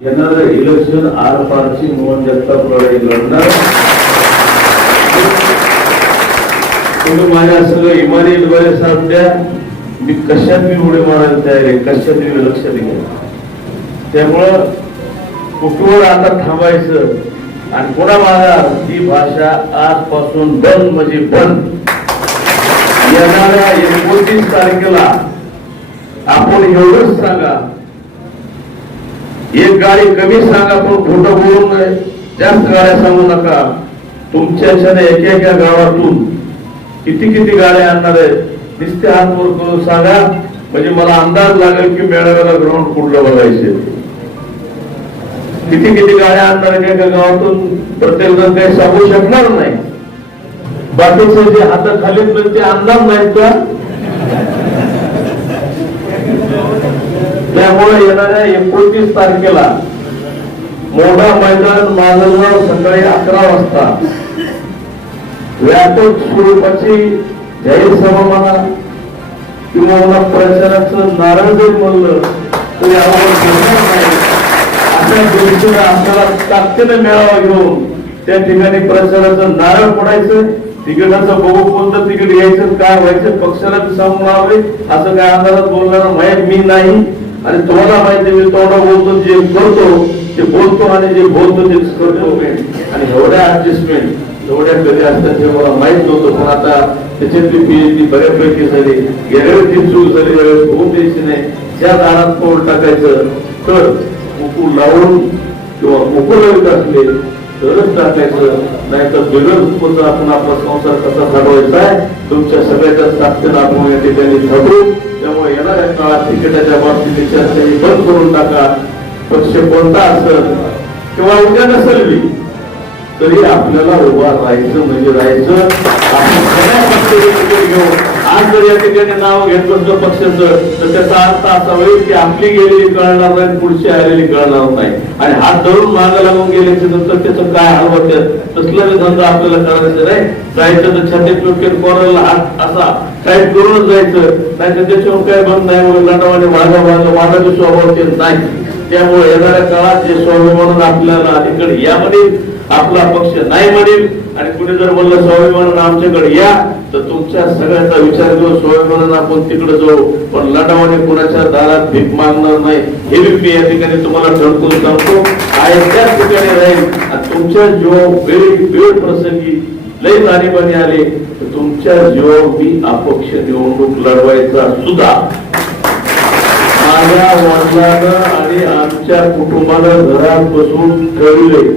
येणारं इलेक्शन आर पारची मोहन जगताप लढाई लढणार. तुम्ही माझ्या सगळं इमानी द्वारे साथ द्या. मी कशात मी उडी मारायला तयार आहे कशात मी लक्ष देईन त्यामुळं कुठवर आता थांबायचं आणि कोणा माझा ही भाषा आजपासून बंद म्हणजे बंद. येणाऱ्या एकोणतीस तारखेला आपण एवढंच सांगा एक गाडी कमी सांगा पण खोटं बोलू नये. जास्त गाड्या सांगू नका. तुमच्या ह्याच्याने एका एका गावातून किती किती गाड्या आणणार आहे नुसते हात वर करून सांगा. म्हणजे मला अंदाज लागेल की मेळाव्याला ग्राउंड कुठलं बघायचे. किती किती गाड्या आणणार आहेत एका गावातून प्रत्येक जण काही सांगू शकणार नाही. बाकीचे जे हाताखाली ते म्हणजे अंदाज नाहीत का? त्यामुळे येणाऱ्या एकोणतीस तारखेला मोठा मैदान माजलगाव सकाळी अकरा वाजता. व्यापक स्वरूपाची जाहीर सभा म्हणा किंवा मला प्रचाराचं नारळ जरी म्हणलं तरी आम्हाला अशा दृष्टीनं आपल्याला ताकदीने मेळावा घेऊन त्या ठिकाणी प्रचाराचं नारळ पडायचं तिकिटाचं बघू कोणतं तिकीट घ्यायचं काय व्हायचं पक्षाला बी सांगून आलोय असं काय अंदाजात बोलणार माहीत मी नाही. आणि तुम्हाला माहिती मी तोंडा बोलतो जे करतो ते बोलतो आणि जे बोलतो तेच करतो आणि एवढ्या ऍडजस्टमेंट एवढ्या कधी असतात हे मला माहीत नव्हतं पण आता त्याच्यातली पीएचडी बऱ्यापैकी झाली गेल्या वेळी चूक झाली यावेळेस होऊन द्यायची नाही. ज्या दारात पाऊल टाकायचं तर मुकू लावून किंवा मुकू लावित असले तरच टाकायचं नाही तर बिगर आपण आपला संसार कसा घडवायचा आहे तुमच्या सगळ्याच्या ताकदीनं आपण या ठिकाणी घडू त्यामुळे येणाऱ्या काळात तिकिटाच्या बाबतीत विचारसरणी बंद करून टाका. पक्ष कोणता असेल किंवा उद्या नसेल मी तरी आपल्याला उभा राहायचं म्हणजे राहायचं. आपण सगळ्या पक्षाचे तिकीट घेऊ आज जर या ठिकाणी नाव घेतलं असतं पक्षाचं तर त्याचा अर्थ असा होईल की आपली गेलेली कळणार नाही पुढची आलेली कळणार नाही. आणि हात धरून मागे लागून गेल्याच्यानंतर त्याचं काय हाल होते तसला धंदा आपल्याला करायचं नाही. जायचं तर छातीत टोटकेत कोणाला हात असा टाईट करूनच जायचं नाही तर त्याच्यावर काय बंद नाही म्हणून लाटावाने माझा माझा माझा स्वभाव ते नाही. त्यामुळे येणाऱ्या काळात जे स्वामी आपल्याला अलीकडे या म्हणेल आपला पक्ष नाही म्हणेल आणि कुणी जर बोललं स्वामी म्हणून आमच्याकडे या तर तुमच्या सगळ्याचा विचार घेऊन स्वामी म्हणून आपण तिकडे जाऊ. पण लढावाने कुणाच्या दारात भीक मागणार नाही. हे बी मी या ठिकाणी तुम्हाला ठणकून सांगतो. आहे त्याच ठिकाणी राहील. आणि तुमच्या जीव वेळी वेळ प्रसंगी लई जाणीवानी आले. तर तुमच्या जीवावर मी अपक्ष निवडणूक लढवायचा सुद्धा. माझ्या वडिलांना आणि आमच्या कुटुंबाला घरात बसून ठरविले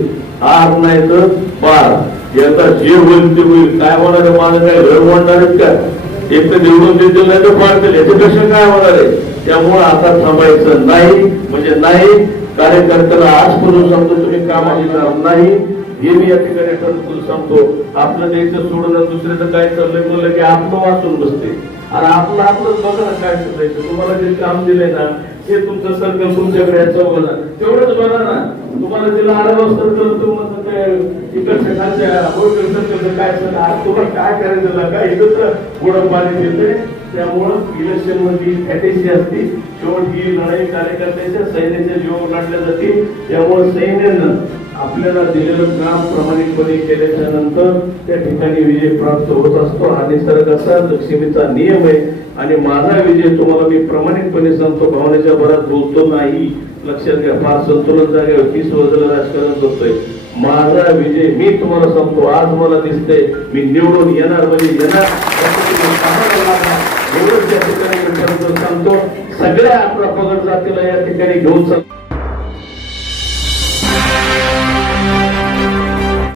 आग नाही तर पार. याचा जे होईल ते होईल. काय होणार आहे माझं काय घर म्हणणार आहेत का? एक तर निवडून देतील नाही तर पाडतील याच्यापेक्षा काय होणार आहे? त्यामुळे आता थांबायचं नाही. म्हणजे नाही. कार्यकर्त्याला आजपासून सांगतो तुम्ही कामाची करणार नाही. हे मी या ठिकाणी ठरवून सांगतो. आपलं द्यायचं सोडून दुसऱ्याचं काय चाललंय बोललं की आपलं वाचून बसते. आणि आपलं आपलंच बघा काय करायचं. तुम्हाला जे काम दिलंय ना हे तुमचं सर्कल तुमच्याकडे याचं तेवढंच बघा ना. तुम्हाला दिलं आलं तर तुम्हाला काय इकडच्या खालच्या होटल सर्कलचं काय असतं आज तुम्हाला काय करायचं काय इथं गोडं पाणी देते त्यामुळं इलेक्शनमध्ये फॅटेशी असते. शेवट ही लढाई कार्यकर्त्याच्या सैन्याच्या जीवावर लढल्या जातील. त्यामुळे सैन्यानं आपल्याला दिलेलं काम प्रामाणिकपणे केल्याच्यानंतर त्या ठिकाणी विजय प्राप्त होत असतो. हा निसर्गाचा लक्ष्मीचा नियम आहे. आणि माझा विजय तुम्हाला मी प्रामाणिकपणे सांगतो भावनेच्या भरात बोलतो नाही. लक्षात घ्या फार संतुलन जागेवर तीस वर्षाला राजकारण करतोय. माझा विजय मी तुम्हाला सांगतो आज मला दिसतंय मी निवडून येणार म्हणजे येणार. एवढंच या ठिकाणी सांगतो सगळ्या आपल्या पगड जातीला या ठिकाणी घेऊन सांगतो